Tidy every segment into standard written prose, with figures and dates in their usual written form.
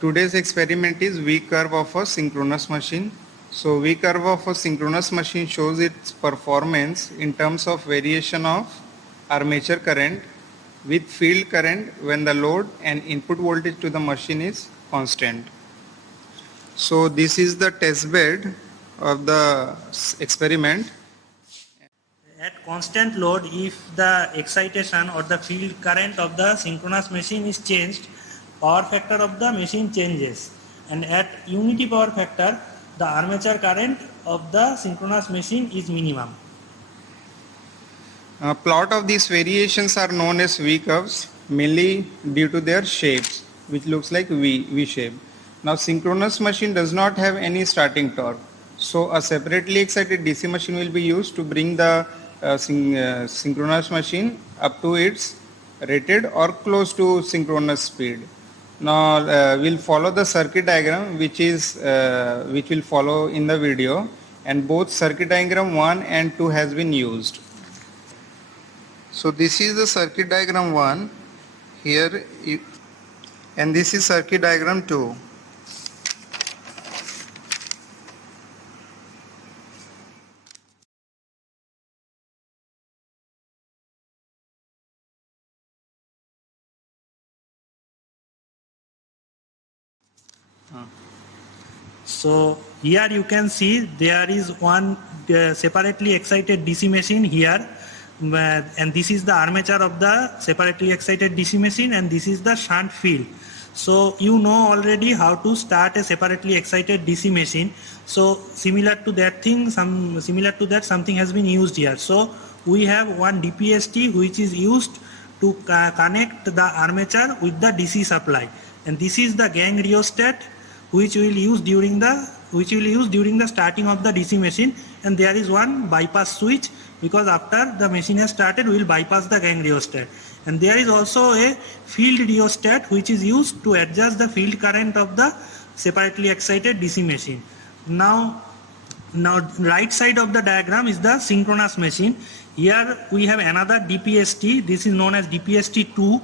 Today's experiment is V curve of a synchronous machine. So V curve of a synchronous machine shows its performance in terms of variation of armature current with field current when the load and input voltage to the machine is constant. So this is the test bed of the experiment. At constant load, if the excitation or the field current of the synchronous machine is changed, power factor of the machine changes. And at unity power factor, the armature current of the synchronous machine is minimum. Plot of these variations are known as V curves, mainly due to their shapes, which looks like V shape. Now synchronous machine does not have any starting torque. So a separately excited DC machine will be used to bring the synchronous machine up to its rated or close to synchronous speed. Now we'll follow the circuit diagram which will follow in the video, and both circuit diagram 1 and 2 has been used. So this is the circuit diagram 1 here, and this is circuit diagram 2. So here you can see there is one separately excited DC machine here, and this is the armature of the separately excited DC machine, and this is the shunt field. So you know already how to start a separately excited DC machine. So similar to that something has been used here. So we have one DPST which is used to connect the armature with the DC supply, and this is the gang rheostat which we will use during the starting of the DC machine, and there is one bypass switch because after the machine has started we will bypass the gang rheostat, and there is also a field rheostat which is used to adjust the field current of the separately excited DC machine. Now right side of the diagram is the synchronous machine. Here we have another DPST, this is known as DPST2,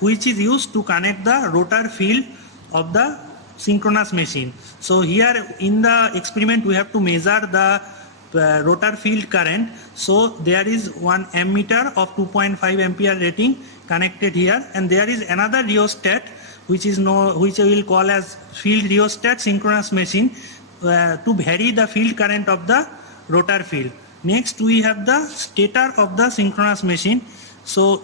which is used to connect the rotor field of the synchronous machine. So here in the experiment we have to measure the rotor field current. So there is one ammeter of 2.5 ampere rating connected here, and there is another rheostat which I will call as field rheostat synchronous machine to vary the field current of the rotor field. Next we have the stator of the synchronous machine. So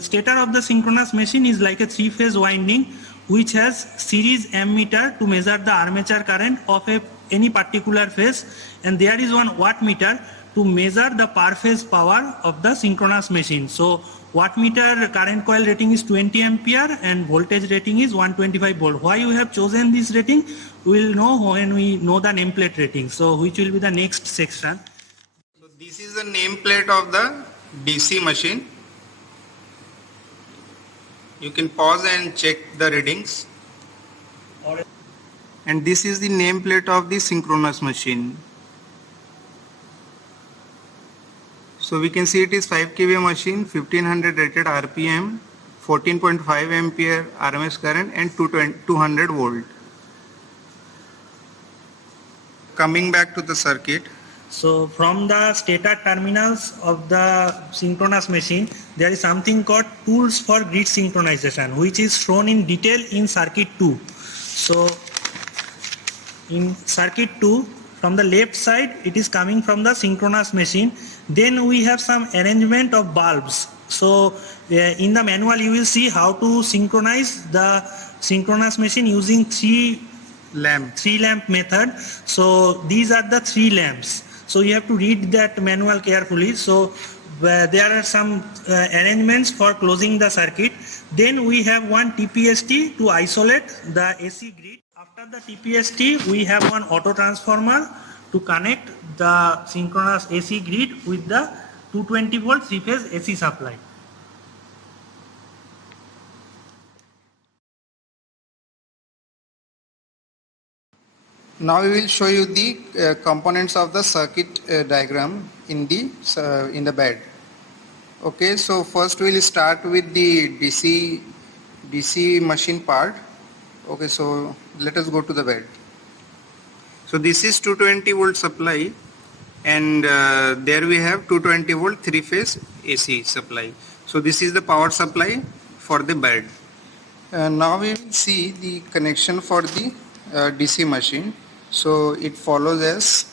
stator of the synchronous machine is like a three-phase winding which has series ammeter to measure the armature current of any particular phase, and there is one wattmeter to measure the per phase power of the synchronous machine. So wattmeter current coil rating is 20 ampere and voltage rating is 125 volt. Why you have chosen this rating we will know when we know the nameplate rating, so which will be the next section. So this is the nameplate of the DC machine. You can pause and check the readings. And this is the nameplate of the synchronous machine. So we can see it is 5 kVA machine, 1500 rated RPM, 14.5 ampere RMS current and 200 volt. Coming back to the circuit. So from the stator terminals of the synchronous machine, there is something called tools for grid synchronization, which is shown in detail in circuit 2. So in circuit 2, from the left side, it is coming from the synchronous machine. Then we have some arrangement of bulbs. So in the manual, you will see how to synchronize the synchronous machine using three lamp method. So these are the 3 lamps. So you have to read that manual carefully. So there are some arrangements for closing the circuit. Then we have one TPST to isolate the AC grid. After the TPST, we have one auto transformer to connect the synchronous AC grid with the 220 volt 3-phase AC supply. Now we will show you the components of the circuit diagram in the bed. Okay, so first we will start with the DC machine part. Okay, so let us go to the bed. So this is 220 volt supply, and there we have 220 volt 3-phase AC supply. So this is the power supply for the bed. Now we will see the connection for the DC machine. So it follows as,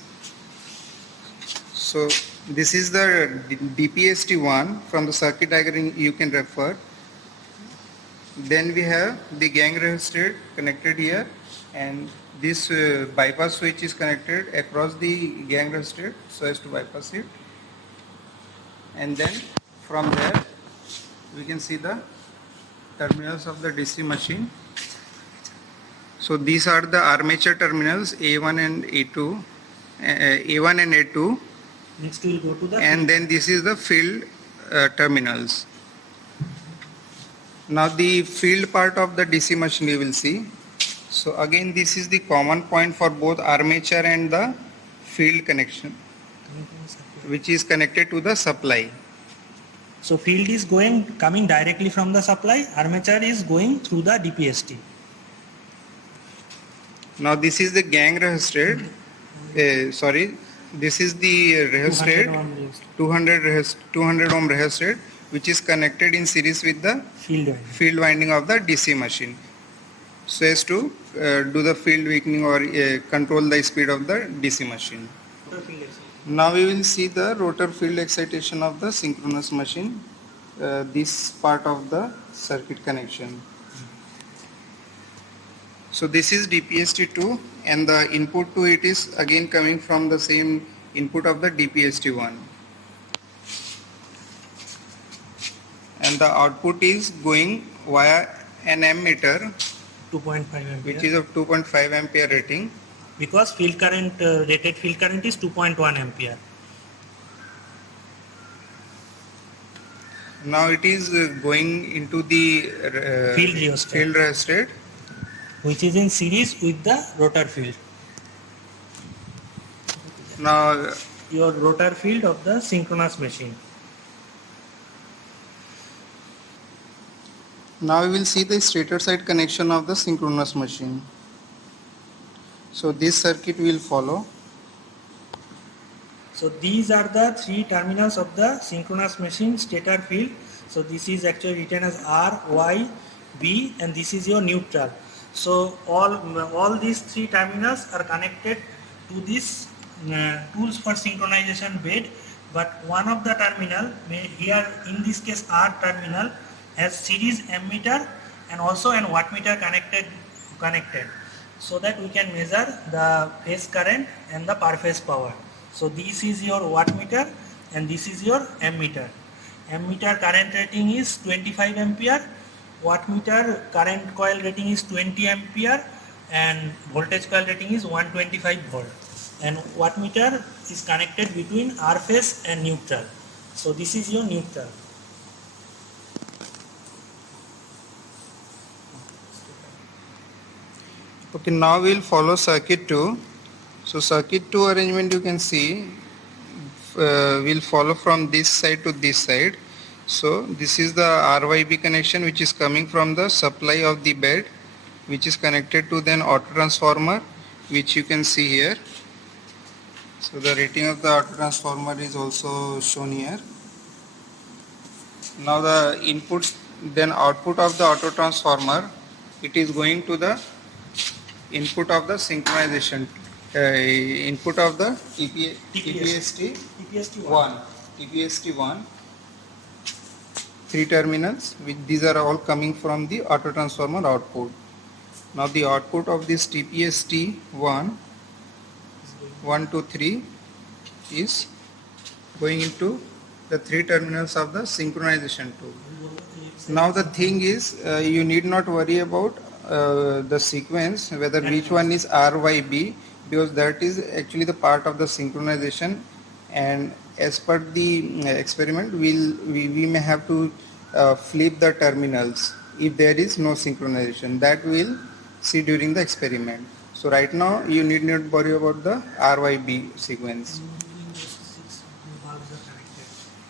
so this is the DPST1. From the circuit diagram you can refer. Then we have the gang resistor connected here, and this bypass switch is connected across the gang resistor so as to bypass it. And then from there we can see the terminals of the DC machine. So these are the armature terminals A1 and A2, A1 and A2. Next we will go to the And then this is the field terminals. Now the field part of the DC machine you will see. So again this is the common point for both armature and the field connection, which is connected to the supply. So field is coming directly from the supply, armature is going through the DPST. Now this is the gang resistor, this is the resistor, 200 ohm resistor, which is connected in series with the field winding of the DC machine, so as to do the field weakening or control the speed of the DC machine. Now we will see the rotor field excitation of the synchronous machine, this part of the circuit connection. So this is DPST2, and the input to it is again coming from the same input of the DPST1. And the output is going via an ammeter, 2.5 ampere, which is of 2.5 ampere rating, because field current, rated field current is 2.1 ampere. Now it is going into the Field rheostat, which is in series with the rotor field. Now Your rotor field of the synchronous machine. Now we will see the stator side connection of the synchronous machine. So this circuit will follow. So these are the three terminals of the synchronous machine stator field. So this is actually written as R, Y, B, and this is your neutral. So all these three terminals are connected to this tools for synchronization bed, but one of the terminal, here in this case R terminal, has series ammeter and also an wattmeter connected, so that we can measure the phase current and the per phase power. So this is your wattmeter and this is your ammeter. Ammeter current rating is 25 ampere, wattmeter current coil rating is 20 ampere, and voltage coil rating is 125 volt. And wattmeter is connected between R phase and neutral. So this is your neutral. Okay, now we will follow circuit 2. So circuit 2 arrangement you can see will follow from this side to this side. So this is the RYB connection, which is coming from the supply of the bed, which is connected to then auto transformer, which you can see here. So the rating of the auto transformer is also shown here. Now the inputs, then output of the auto transformer, it is going to the input of the synchronization, input of the TPST1, 3 terminals, which these are all coming from the auto transformer output. Now the output of this TPST1, 1, 2, 3 is going into the 3 terminals of the synchronization tool. Now the thing is, you need not worry about the sequence, whether which one is R, Y, B, because that is actually the part of the synchronization, and as per the experiment we may have to flip the terminals if there is no synchronization. That we'll see during the experiment. So right now you need not worry about the RYB sequence.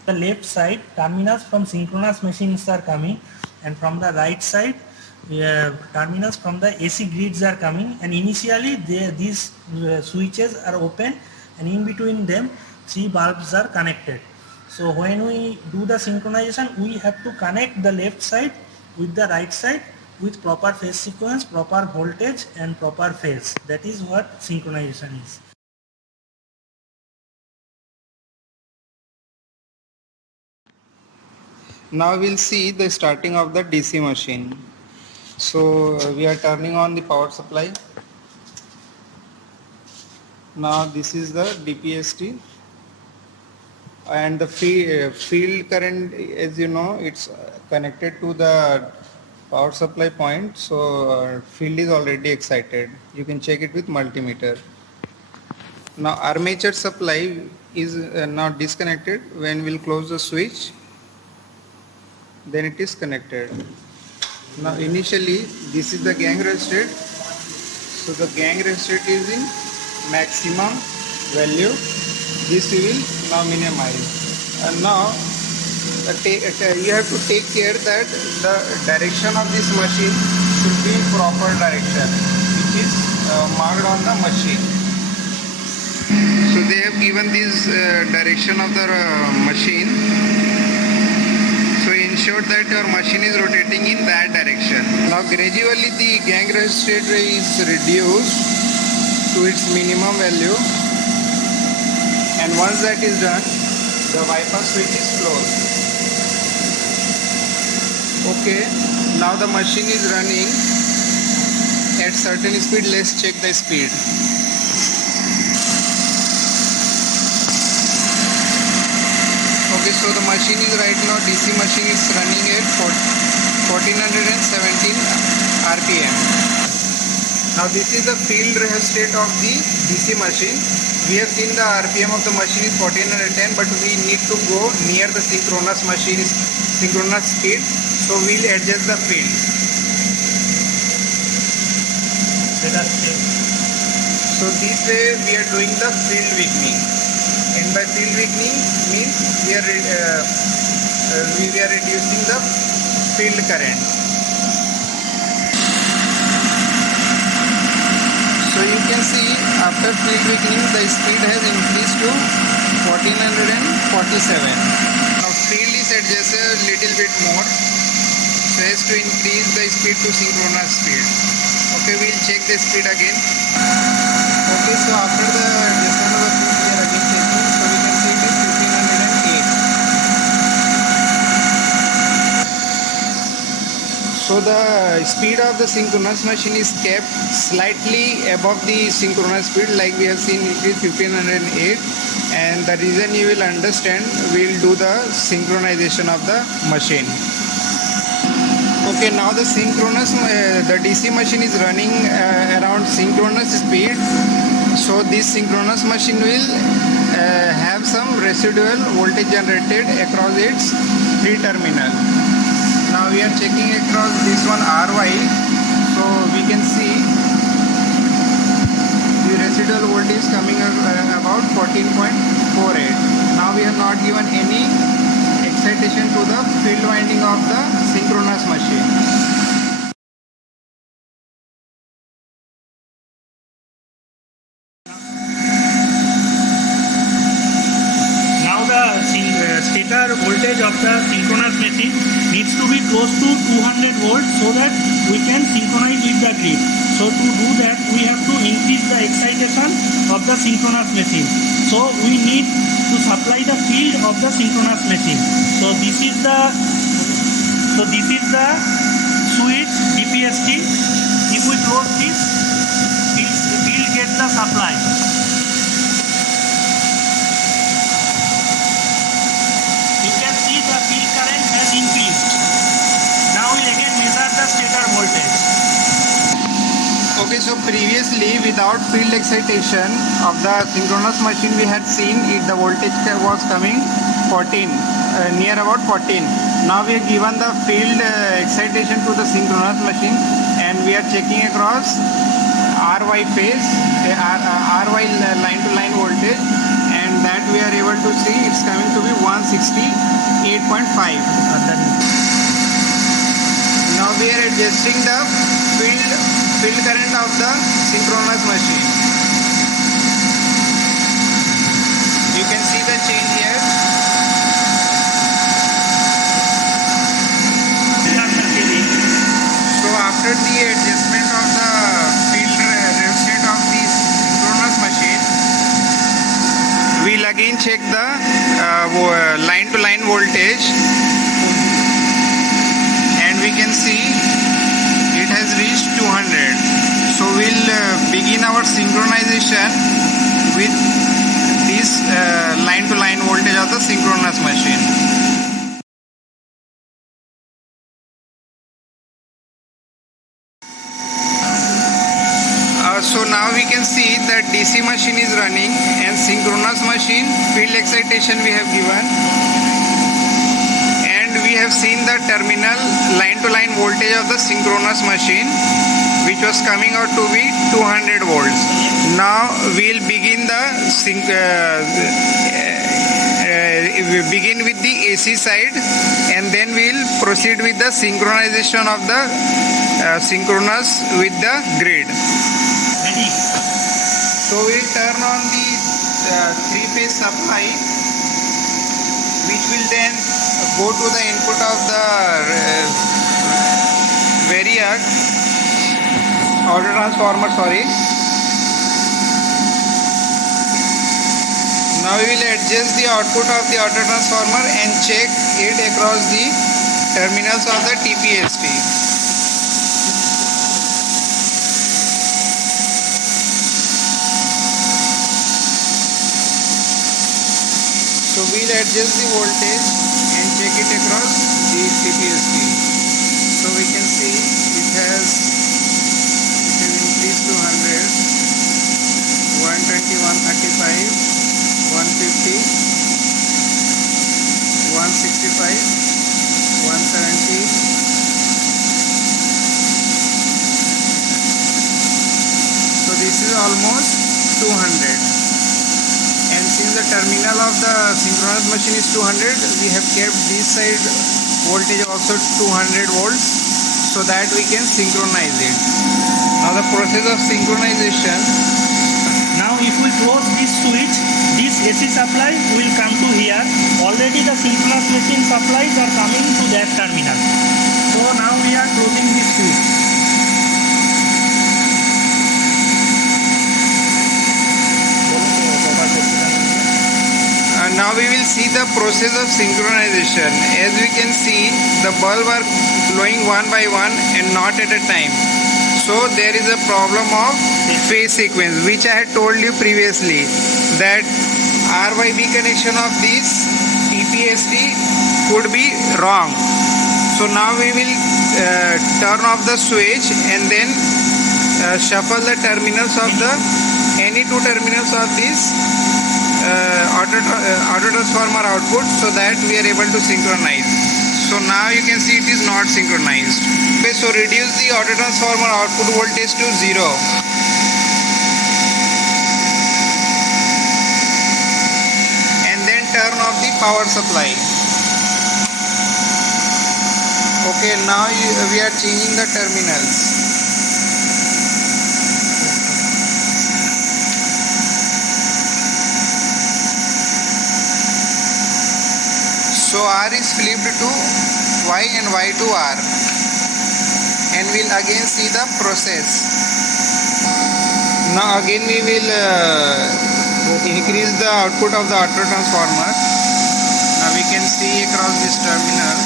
The left side terminals from synchronous machines are coming, and from the right side terminals from the AC grids are coming, and initially these switches are open, and in between them 3 bulbs are connected. So when we do the synchronization, we have to connect the left side with the right side with proper phase sequence, proper voltage and proper phase. That is what synchronization is. Now we'll see the starting of the DC machine. So we are turning on the power supply. Now this is the DPST, and the field current, as you know, it's connected to the power supply point, so field is already excited. You can check it with multimeter. Now armature supply is now disconnected. When we'll close the switch, then it is connected. Now initially this is the gang resistor, so the gang resistor is in maximum value. This we will now minimize, and now you have to take care that the direction of this machine should be in proper direction, which is marked on the machine. So they have given this direction of the machine, so ensure that your machine is rotating in that direction. Now gradually the gang resistor is reduced to its minimum value, and once that is done, the bypass switch is closed. Okay, now the machine is running at certain speed. Let's check the speed. Okay, so the machine is right now, DC machine is running at 1417 RPM. Now this is the field rheostat of the DC machine. We have seen the RPM of the machine is 1410, but we need to go near the synchronous machine synchronous speed, so we'll adjust the field. So this way we are doing the field weakening, and by field weakening means we are reducing the field current. So you can see after field weakening the speed has increased to 1447. Now field is adjusted a little bit more, so as to increase the speed to synchronous speed. Okay, we'll check the speed again. Okay, so after the adjustment of the field we are again checking, so we can see it is 1508. So the speed of the synchronous machine is kept slightly above the synchronous speed, like we have seen it is 1508, and the reason you will understand, we will do the synchronization of the machine. Okay, now the DC machine is running around synchronous speed, so this synchronous machine will have some residual voltage generated across its 3 terminals. Now we are checking across this one RY, so we can see the residual voltage coming about 14.48. Now we have not given any excitation to the field winding of the synchronous machine. Stator voltage of the synchronous machine needs to be close to 200 volts so that we can synchronize with the grid. So to do that, we have to increase the excitation of the synchronous machine. So we need to supply the field of the synchronous machine. So this is the switch DPST. If we close this, field gets the supply. The field current has increased. Now we again measure the stator voltage. Okay, so previously without field excitation of the synchronous machine, we had seen the voltage was coming 14, near about 14. Now we have given the field excitation to the synchronous machine, and we are checking across RY phase, RY line to line voltage, and that we are able to see it's coming to be 168.5. Now we are adjusting the field current of the synchronous machine. You can see the change here. So after the adjustment of the field resistant of the synchronous machine, we'll again check the line to line voltage, and we can see it has reached 200. So we'll begin our synchronization with this line to line voltage of the synchronous machine. So now we can see that DC machine is running and synchronous machine field excitation we have given, and we have seen the terminal line to line voltage of the synchronous machine, which was coming out to be 200 volts. Now we'll begin the we begin with the AC side, and then we'll proceed with the synchronization of the synchronous with the grid. So we'll turn on the three-phase supply, which will then go to the input of the variac auto transformer. Now we will adjust the output of the auto transformer and check it across the terminals of the TPST. So we'll adjust the voltage and check it across the TPST. So we can see it has increased to 100, 120, 135, 150, 165, 170. So this is almost 200. And since the terminal of the synchronous machine is 200, we have kept this side voltage also 200 volts so that we can synchronize it. Now the process of synchronization. Now if we close this switch, this AC supply will come to here. Already the synchronous machine supplies are coming to that terminal. So now we are closing this switch. Now we will see the process of synchronization. As we can see, the bulb are glowing one by one and not at a time. So there is a problem of phase sequence, which I had told you previously, that RYB connection of this TPST could be wrong. So now we will turn off the switch and then shuffle the terminals of the any two terminals of this auto transformer output so that we are able to synchronize. So now you can see it is not synchronized. Okay, so reduce the auto transformer output voltage to 0. And then turn off the power supply. Okay, now we are changing the terminals. So R is flipped to Y and Y to R, and we'll again see the process. Now again we will increase the output of the auto transformer. Now we can see across this terminal.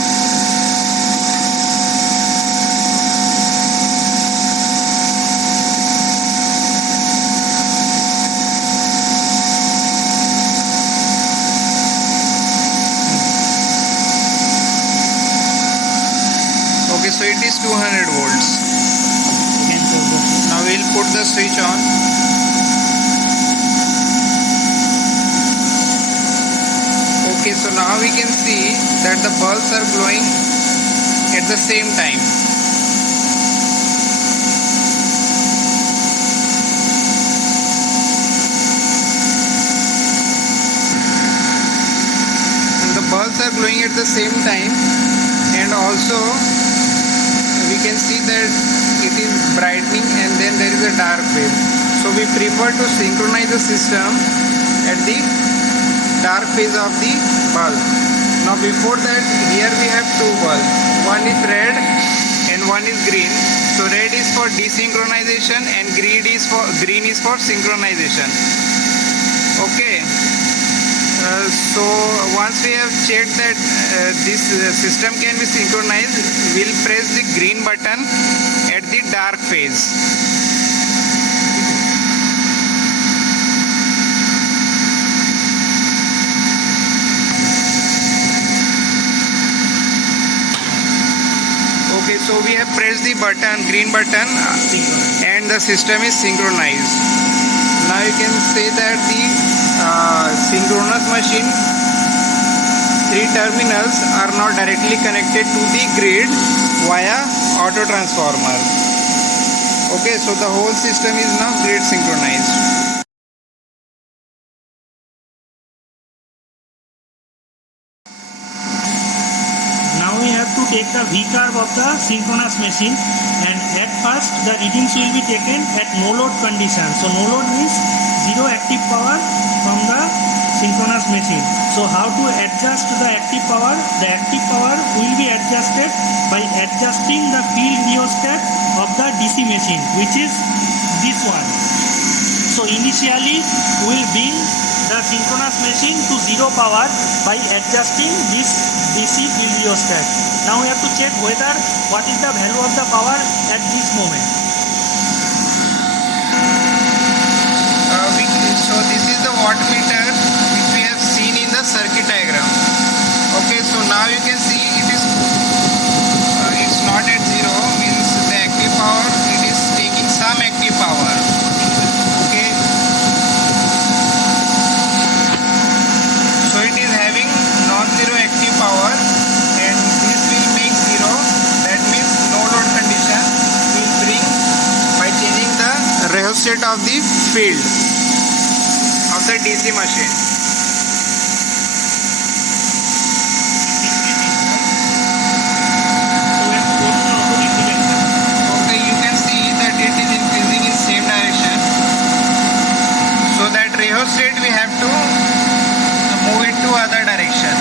Okay, so it is 200 volts. Now we'll put the switch on. Okay, so now we can see that the bulbs are glowing at the same time. And the bulbs are glowing at the same time, and also we can see that it is brightening and then there is a dark phase. So we prefer to synchronize the system at the dark phase of the bulb. Now before that, here we have two bulbs. One is red and one is green. So red is for desynchronization and green is for synchronization. Okay. So once we have checked that this system can be synchronized, we'll press the green button at the dark phase. Okay, so we have pressed the button, green button, and the system is synchronized. Now you can say that the synchronous machine 3 terminals are now directly connected to the grid via auto transformer. Okay, so the whole system is now grid synchronized. Now we have to take the V curve of the synchronous machine, and at first the readings will be taken at no load condition. So no load means zero active power from the synchronous machine. So how to adjust the active power? The active power will be adjusted by adjusting the field rheostat of the DC machine, which is this one. So initially we will bring the synchronous machine to zero power by adjusting this DC field rheostat. Now we have to check whether what is the value of the power at this moment. So this is the wattmeter which we have seen in the circuit diagram. Okay, so now you can see it's not at zero, means the active power, it is taking some active power. Okay, so it is having non-zero active power, and this will make zero. That means no load condition will bring by changing the rheostat of the field of the DC machine. Okay, you can see that it is increasing in same direction. So that rheostat we have to move it to other direction.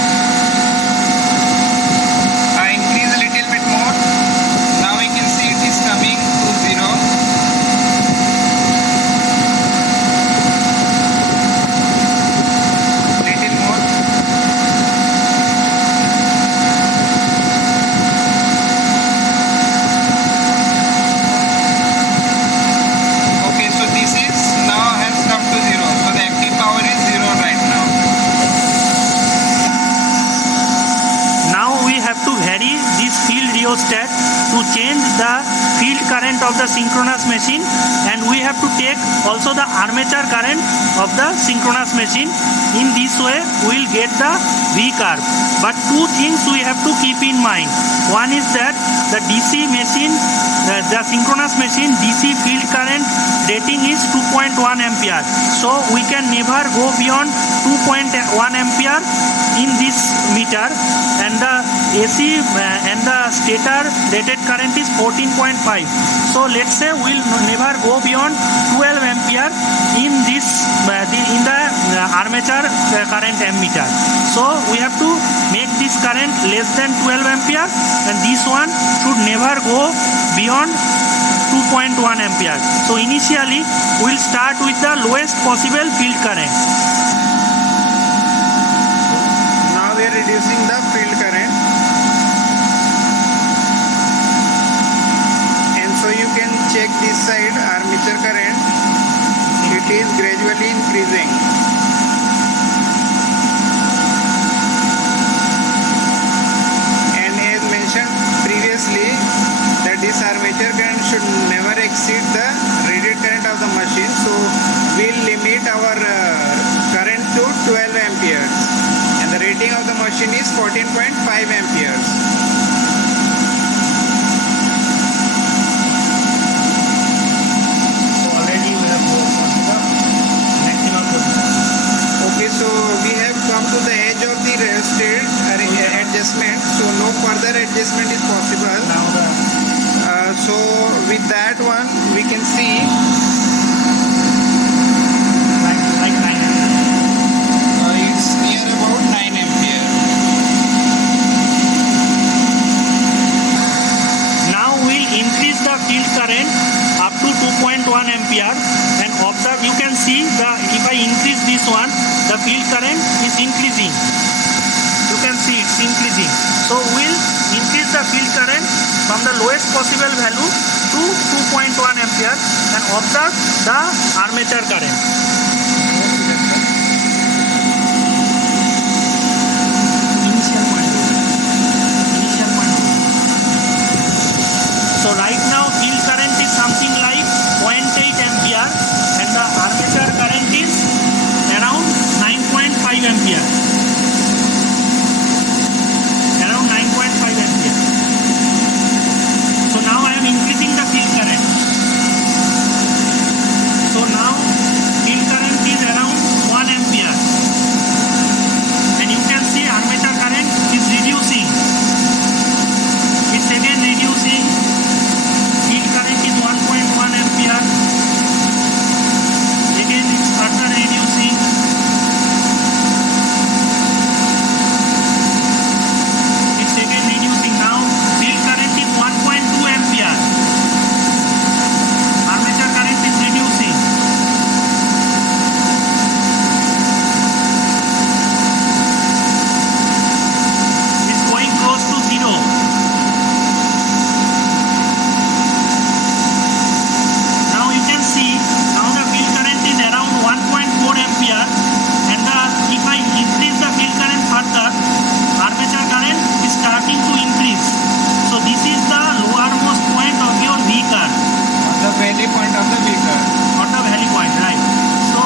Increase a little bit more. Now we can see it is coming to zero. rheostat to change the field current of the synchronous machine, and we have to take also the armature current of the synchronous machine. In this way we will get the V curve. But two things we have to keep in mind. One is that the DC machine, the synchronous machine DC field current rating is 2.1 ampere. So we can never go beyond 2.1 ampere in this meter, and the AC and the stator rated current is 14.5. So let's say we'll never go beyond 12 ampere in this in the armature current ammeter. So we have to make this current less than 12 ampere, and this one should never go beyond 2.1 ampere. So initially we'll start with the lowest possible field current. Now we are reducing the field current, and so you can check this side armature current. It is gradually increasing. And as mentioned previously, that this armature current should never exceed the rated current of the machine. So we'll limit our current to 12 amperes, and the rating of the machine is 14.5 amperes. So we have come to the edge of the rheostat adjustment, so no further adjustment is possible. increasing. You can see it's increasing. So we'll increase the field current from the lowest possible value to 2.1 ampere and observe the armature current. So right now field current is something like 0.8 ampere and the armature current is around 9.5 ampere. Around 9.5 ampere. So now I am increasing the field current. So now field current is around 1 ampere. And you can see armature current is reducing. It's again reducing. Field current is 1.1 ampere. Again it's further reducing. It's again reducing. Now field current is 1.2 ampere. Armature current is reducing. It's going close to zero. Now you can see, now the field current is around 1.4 ampere and if I increase the field current further, armature current is starting to increase. So this is the lowermost point of your V curve. The valley point of the V curve. Not the valley point, right? So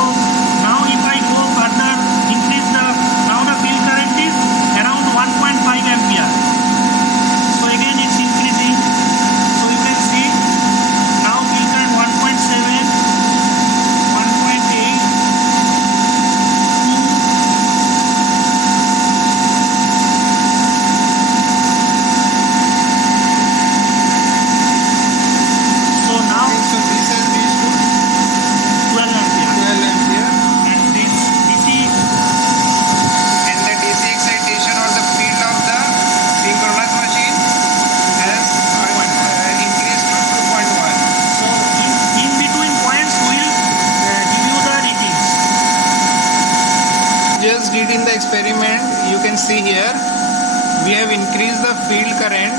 now if I go further, increase now the field current is around 1.5 ampere. So again it's increasing. So you can see now field current 1.7, 1.8, 2. So now So this has reached to 12 ampere. 12 ampere. And this DC, And the DC excitation or the field of the synchronous machine has increased to 2.1. so in between points we'll give you the readings. Just did in the experiment, you can see here, we have increased the field current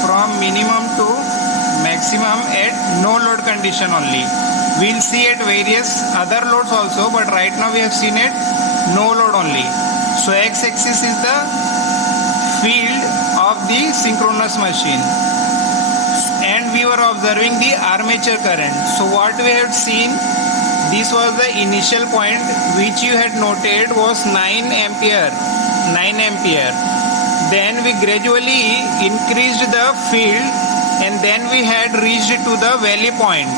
from minimum to maximum at no load condition only. We'll see at various other loads also, but right now we have seen it no load only. So x-axis is the field of the synchronous machine. And we were observing the armature current. So what we have seen, this was the initial point which you had noted was 9 ampere. Then we gradually increased the field and then we had reached to the valley point.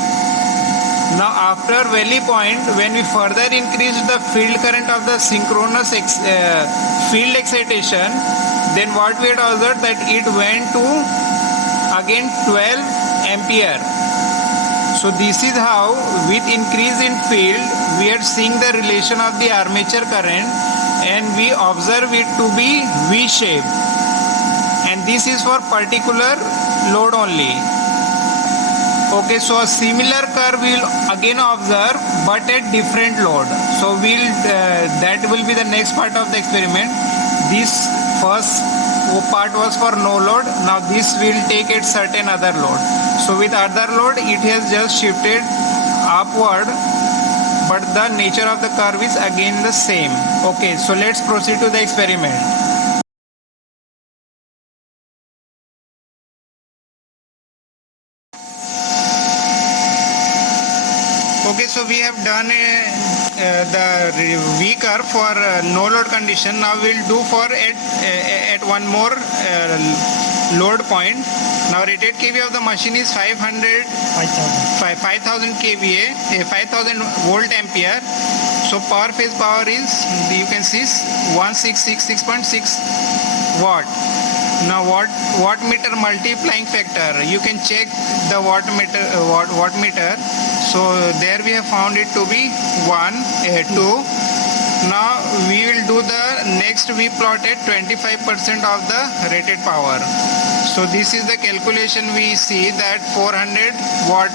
Now after valley point, when we further increased the field current of the synchronous field excitation, then what we had observed that it went to again 12 ampere. So this is how with increase in field we are seeing the relation of the armature current and we observe it to be V shape, and this is for particular load only. Okay, so a similar curve we will again observe but at different load. So we'll that will be the next part of the experiment. This first part was for no load. Now this will take at certain other load. So with other load it has just shifted upward, but the nature of the curve is again the same. Okay, so let's proceed to the experiment. Okay, so we have done the V curve for no load condition. Now we'll do for at one more load point. Now rated kVA of the machine is 5,000 kVA, 5,000 volt ampere. So per phase power is, you can see, 1666.6 watt. Now wattmeter multiplying factor, you can check the wattmeter. So there we have found it to be 2. Now we will do the next V plot at 25% of the rated power. So this is the calculation. We see that 400 watt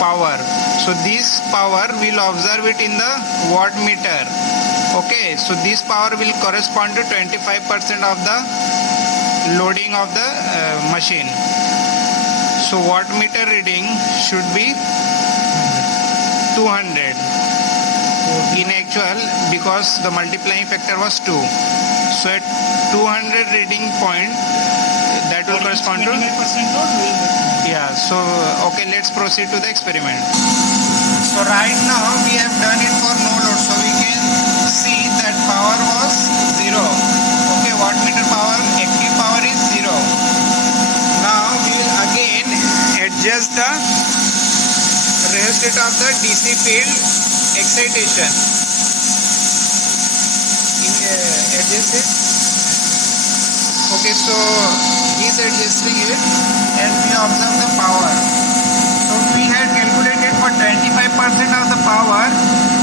power. So this power we'll observe it in the wattmeter. Okay, so this power will correspond to 25% of the loading of the machine. So wattmeter reading should be 200 in actual, because the multiplying factor was 2. So at 200 reading point, that will correspond to 25% load will yeah. So okay, let's proceed to the experiment. So right now we have done it for no load, so we can see that power was 0. Okay, wattmeter power, active power is 0. Now we will again adjust the rheostat of the DC field excitation. Adjust it. Okay, so he's adjusting it and we observe the power. So we had calculated for 25% of the power,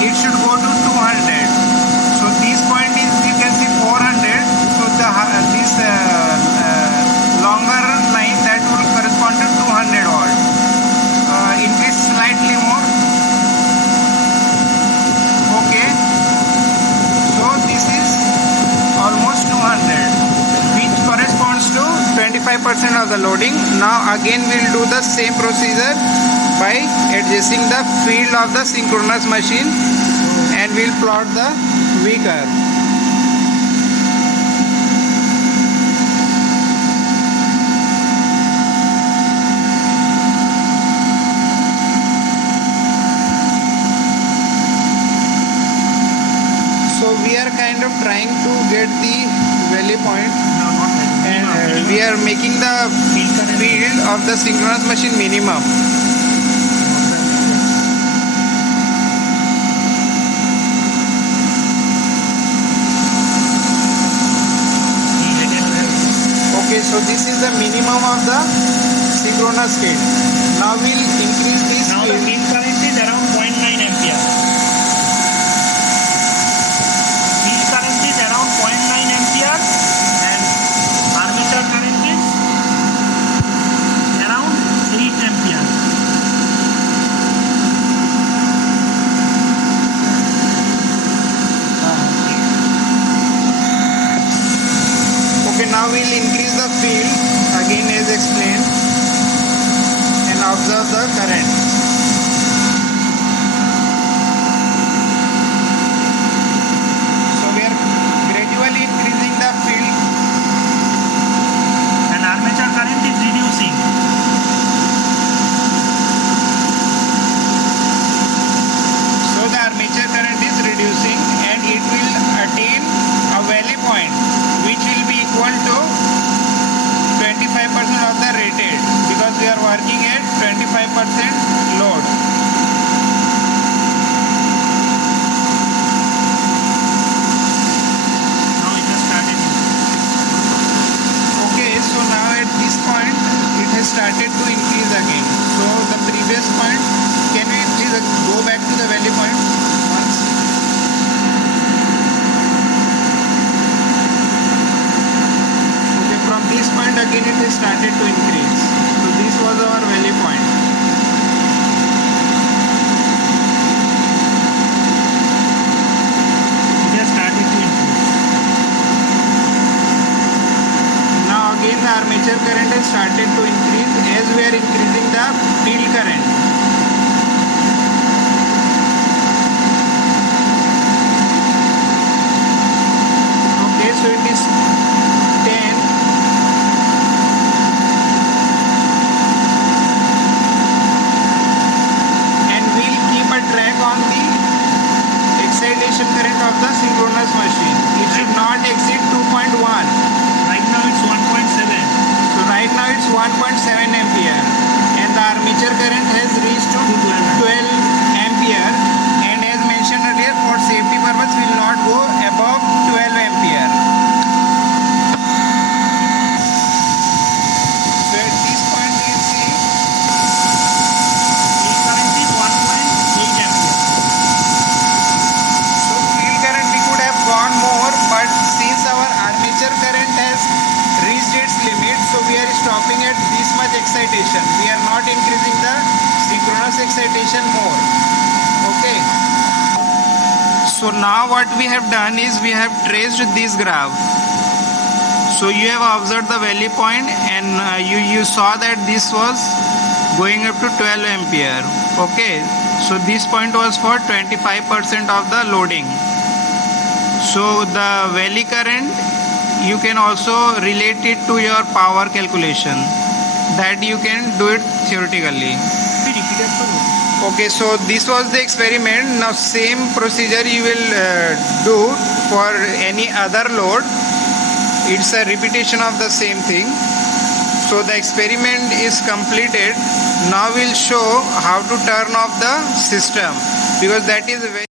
it should go to 200. So this point is, you can see 400. So this longer line, that will correspond to 200 watt. Increase slightly more. Okay. So this is almost 200. Which corresponds to 25% of the loading. Now again we will do the same procedure by adjusting the field of the synchronous machine, and we will plot the V curve. So we are kind of trying to get the valley point, and we are making the field of the synchronous machine minimum. Okay, so this is the minimum of the synchronous field. Now we'll increase this Now the field. field current is around 0.9 ampere. Field current is around 0.9 ampere and armature current is around 8 ampere. Okay, now we'll increase the field again as explained and observe the current. So we are gradually increasing the field. And armature current is reducing. So the armature current is reducing and it will attain a valley point, which will be equal to 25% of the rated, because we are working at 25% load. Now it has started. Okay, so now at this point it has started to increase again. So the previous point, can we please go back to the valley point once? Okay, from this point again it has started to increase. So this was our valley point. It has started to increase. Now again the armature current has started to increase as we are increasing the field current. Okay, so it is 10. And we'll keep a track on the excitation current of the synchronous machine. It should not exceed 2.1. Right now it's 1.7. So right now it's 1.7 ampere and the armature current has reached to 12 ampere, and as mentioned earlier, for safety purpose we will not go above 12 ampere. So at this point we will see Field current is 1.8 ampere. so field current we could have gone more, but since our armature current has reached its limit, so we are stopping at this much excitation. We are not increasing the synchronous excitation more. Okay. So now what we have done is we have traced this graph. So you have observed the valley point, and you saw that this was going up to 12 ampere. Okay, so this point was for 25% of the loading. So the valley current, you can also relate it to your power calculation, that you can do it theoretically. Okay, so this was the experiment. Now same procedure you will do for any other load. It's a repetition of the same thing. So the experiment is completed. Now we'll show how to turn off the system, because that is very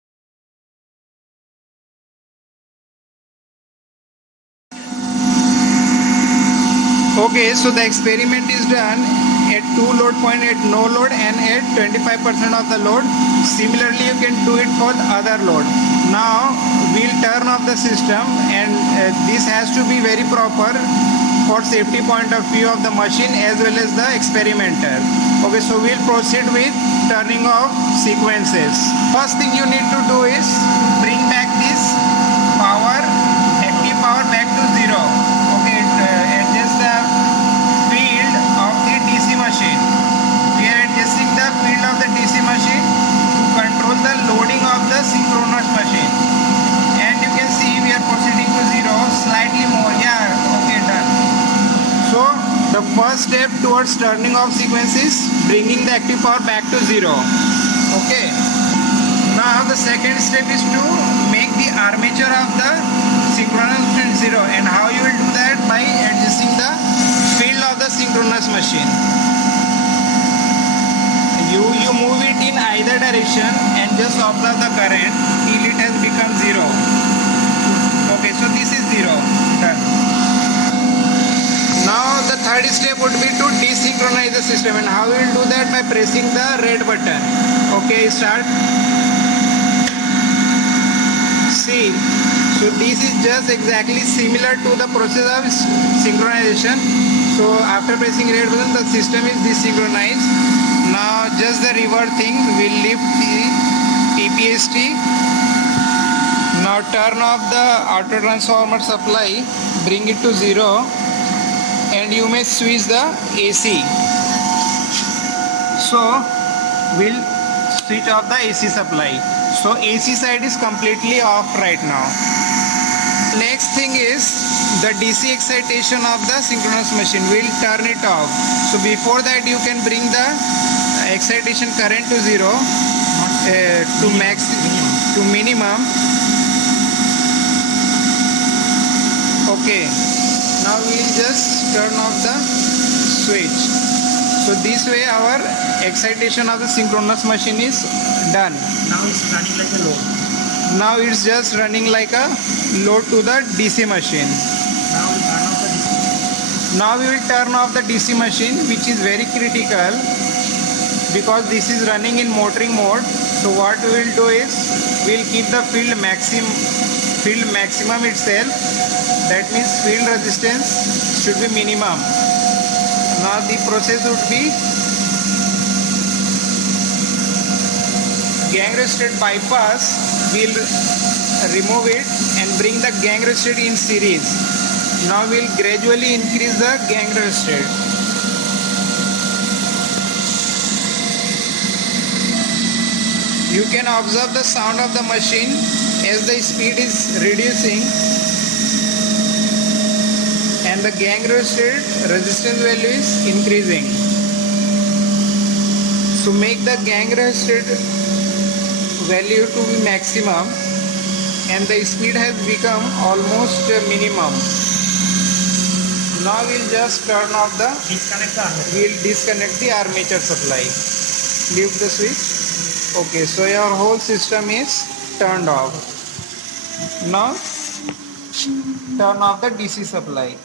okay. So the experiment is done at two load point, at no load and at 25% of the load. Similarly, you can do it for the other load. Now we'll turn off the system, and this has to be very proper for safety point of view of the machine as well as the experimenter. Okay, so we'll proceed with turning off sequences. First thing you need to do is bring back this power, active power back to zero. Okay, adjust the field of the DC machine. We are adjusting the field of the DC machine to control the loading of the synchronous machine. And you can see we are proceeding to zero, slightly more. Yeah, okay, done. So the first step towards turning off sequence is bringing the active power back to zero. Okay. Now the second step is to make the armature of the synchronous machine zero. And how you will do that? By adjusting the field of the synchronous machine. You move it in either direction and just observe the current till it has become zero. Okay, so this is zero. Done. Now the third step would be to desynchronize the system, and how we will do that? By pressing the red button. Okay, start. See, so this is just exactly similar to the process of synchronization. So after pressing red button, the system is desynchronized. Now just the reverse thing, we'll lift the TPST. Now turn off the auto transformer supply, bring it to zero, and you may switch the AC. So we'll switch off the AC supply. So AC side is completely off right now. Next thing is the DC excitation of the synchronous machine. We'll turn it off. So before that you can bring the excitation current to zero, to minimum. Okay. Now we'll just turn off the switch. So this way our excitation of the synchronous machine is done. Now it's running like a load. Now it's just running like a load to the DC machine. Now we turn off the DC. Now we will turn off the DC machine, which is very critical because this is running in motoring mode. So what we will do is we'll keep the field maximum itself. That means field resistance should be minimum. Now the process would be gang restricted bypass. We'll remove it and bring the gang restricted in series. Now we'll gradually increase the gang restricted. You can observe the sound of the machine as the speed is reducing and the gang restricted resistance value is increasing. So make the gang restricted value to be maximum and the speed has become almost minimum. Now we'll just turn off the we'll disconnect the armature supply. Leave the switch. Okay, so your whole system is turned off. Now turn off the DC supply.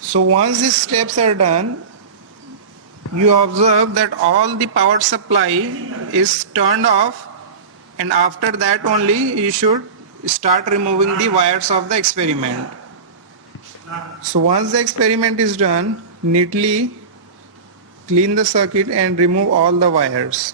So once these steps are done, you observe that all the power supply is turned off, and after that only you should start removing the wires of the experiment. So once the experiment is done, neatly clean the circuit and remove all the wires.